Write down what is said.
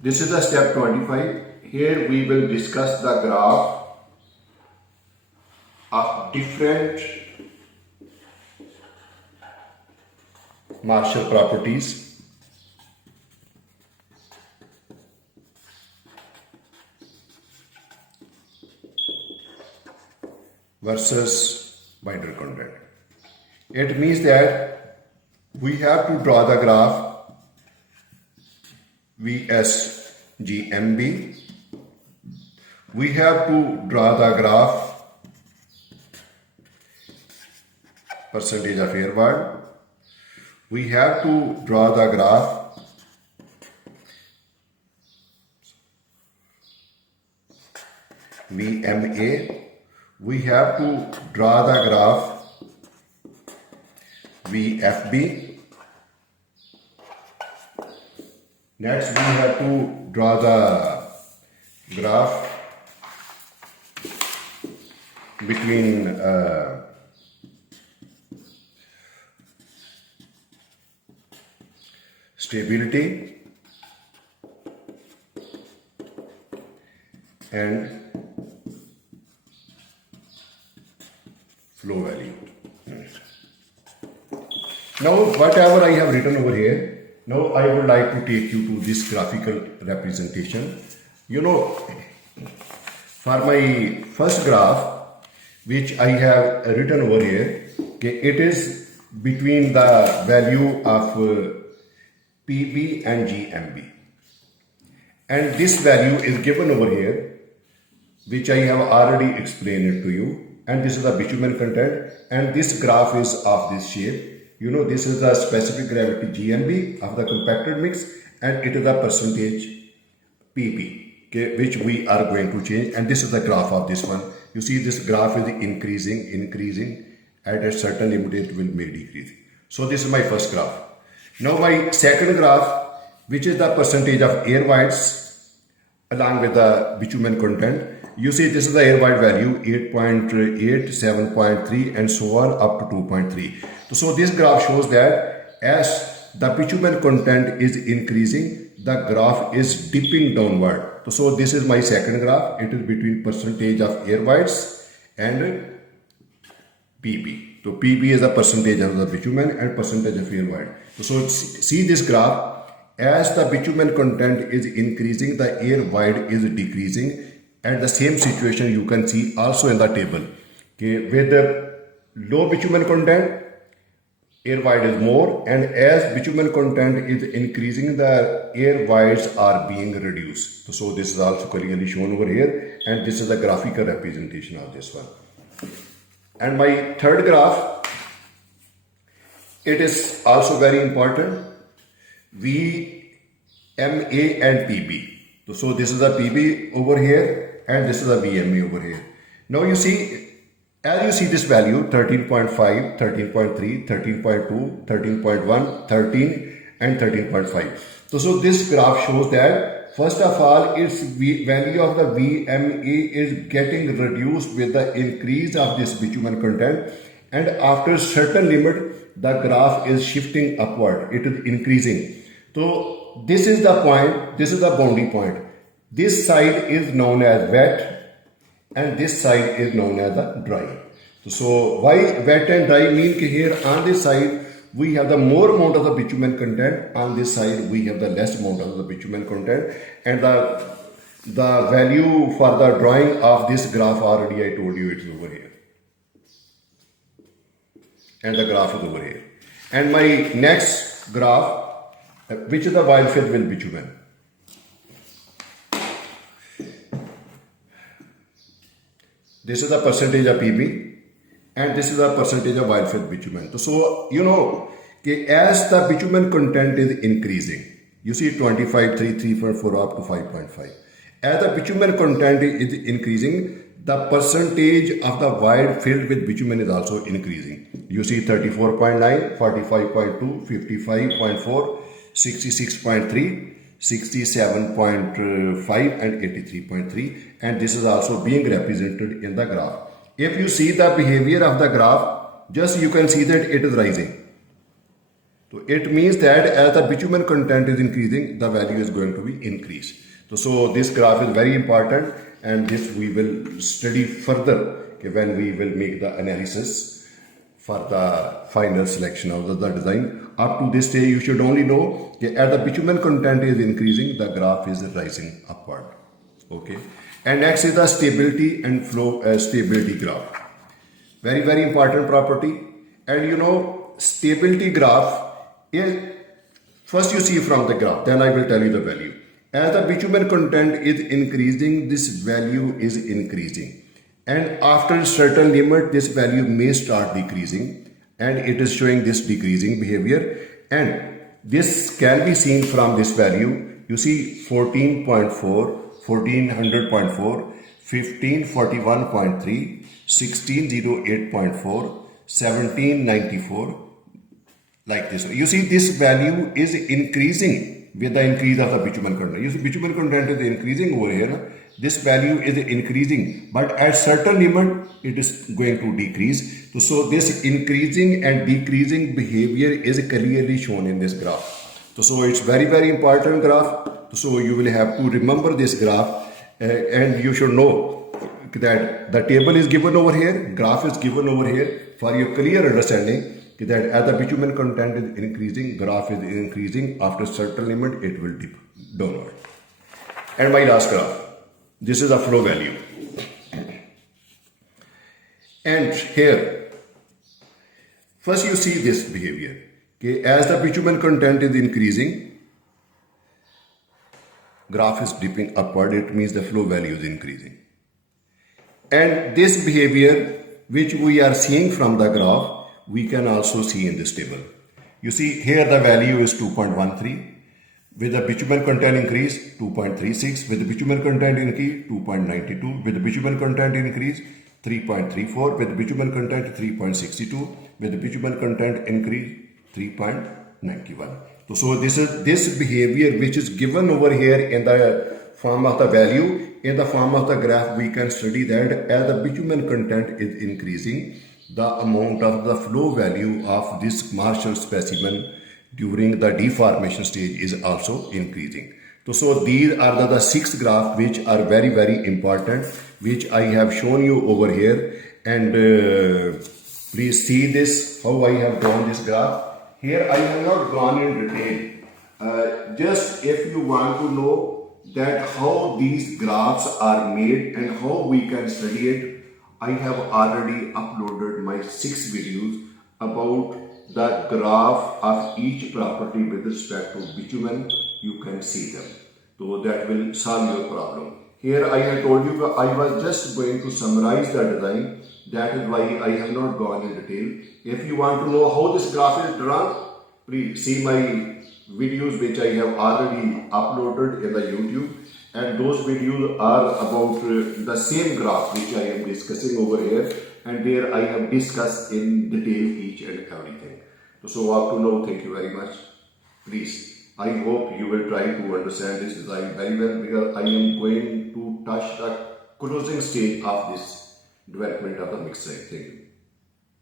This is the step 25. Here we will discuss the graph of different Marshall properties versus binder content. It means that we have to draw the graph VSGMB. We have to draw the graph percentage of airward. We have to draw the graph VMA. We have to draw the graph VFB. Next, we have to draw the graph between stability and flow value. Now, whatever I have written over here, now I would like to take you to this graphical representation. You know, for my first graph, which I have written over here, okay, it is between the value of PB and GMB. And this value is given over here, which I have already explained it to you. And this is the bitumen content, and this graph is of this shape. You know, this is the specific gravity GMB of the compacted mix, and it is the percentage PB, okay, which we are going to change. And this is the graph of this one. You see, this graph is increasing. At a certain limit, it will be decreasing. So this is my first graph. Now my second graph, which is the percentage of air voids along with the bitumen content. You see, this is the air void value 8.8, 7.3 and so on up to 2.3. So this graph shows that as the bitumen content is increasing, the graph is dipping downward. So this is my second graph. It is between percentage of air voids and PB. So PB is the percentage of the bitumen and percentage of air void. So see this graph, as the bitumen content is increasing, the air void is decreasing. And the same situation you can see also in the table. Okay, with the low bitumen content, air void is more, and as bitumen content is increasing, the air voids are being reduced. So this is also clearly shown over here, and this is the graphical representation of this one. And my third graph, it is also very important, VMA and PB. So this is the PB over here, and this is the VMA over here. Now you see, as you see this value 13.5, 13.3, 13.2, 13.1, 13 and 13.5. So this graph shows that first of all, its value of the VMA is getting reduced with the increase of this bitumen content, and after a certain limit, the graph is shifting upward. It is increasing. So this is the point, this is the boundary point. This side is known as wet and this side is known as the dry. So why wet and dry mean that here on this side we have the more amount of the bitumen content, on this side we have the less amount of the bitumen content, and the value for the drawing of this graph already I told you, it's over here. And the graph is over here. And my next graph, which is the wild filled with bitumen. This is the percentage of PB and this is the percentage of wild filled bitumen. So you know, as the bitumen content is increasing, you see 25, 3, 3.4 up to 5.5. As the bitumen content is increasing, the percentage of the void filled with bitumen is also increasing. You see 34.9, 45.2, 55.4, 66.3, 67.5 and 83.3, and this is also being represented in the graph. If you see the behavior of the graph, just you can see that it is rising. So it means that as the bitumen content is increasing, the value is going to be increased. So this graph is very important, and this we will study further when we will make the analysis for the final selection of the design. Up to this stage, you should only know that as the bitumen content is increasing, the graph is rising upward. Okay. And next is the stability and flow stability graph. Very, very important property. And you know, stability graph is, first you see from the graph, then I will tell you the value. As the bitumen content is increasing, this value is increasing. And after a certain limit, this value may start decreasing, and it is showing this decreasing behavior. And this can be seen from this value. You see 14.4, 1400.4, 1541.3, 1608.4, 1794, like this. You see this value is increasing with the increase of the bitumen content. You see bitumen content is increasing over here. This value is increasing, but at certain limit it is going to decrease. So this increasing and decreasing behavior is clearly shown in this graph. So it's very, very important graph. So you will have to remember this graph, and you should know that the table is given over here, graph is given over here for your clear understanding that as the bitumen content is increasing, graph is increasing. After certain limit, it will dip downward. And my last graph, this is a flow value. And here, first you see this behavior. Okay, as the bitumen content is increasing, graph is dipping upward. It means the flow value is increasing. And this behavior, which we are seeing from the graph, we can also see in this table. You see here the value is 2.13. With the bitumen content increase, 2.36. With the bitumen content increase, 2.92. With the bitumen content increase, 3.34. With the bitumen content, 3.62. With the bitumen content increase, 3.91. So this behavior which is given over here in the form of the value, in the form of the graph, we can study that as the bitumen content is increasing, the amount of the flow value of this Marshall specimen during the deformation stage is also increasing. So these are the 6 graphs which are very, very important, which I have shown you over here. And please see this, how I have drawn this graph. Here I have not gone in detail. Just if you want to know that how these graphs are made and how we can study it, I have already uploaded my 6 videos about the graph of each property with respect to bitumen. You can see them. So that will solve your problem. Here I have told you I was just going to summarize the design. That is why I have not gone in detail. If you want to know how this graph is drawn, please see my videos which I have already uploaded in the YouTube. And those videos are about the same graph which I am discussing over here, and there I have discussed in detail each and everything. So up to now, thank you very much. Please, I hope you will try to understand this design very well, because I am going to touch the closing stage of this development of the mixed side. Thank you.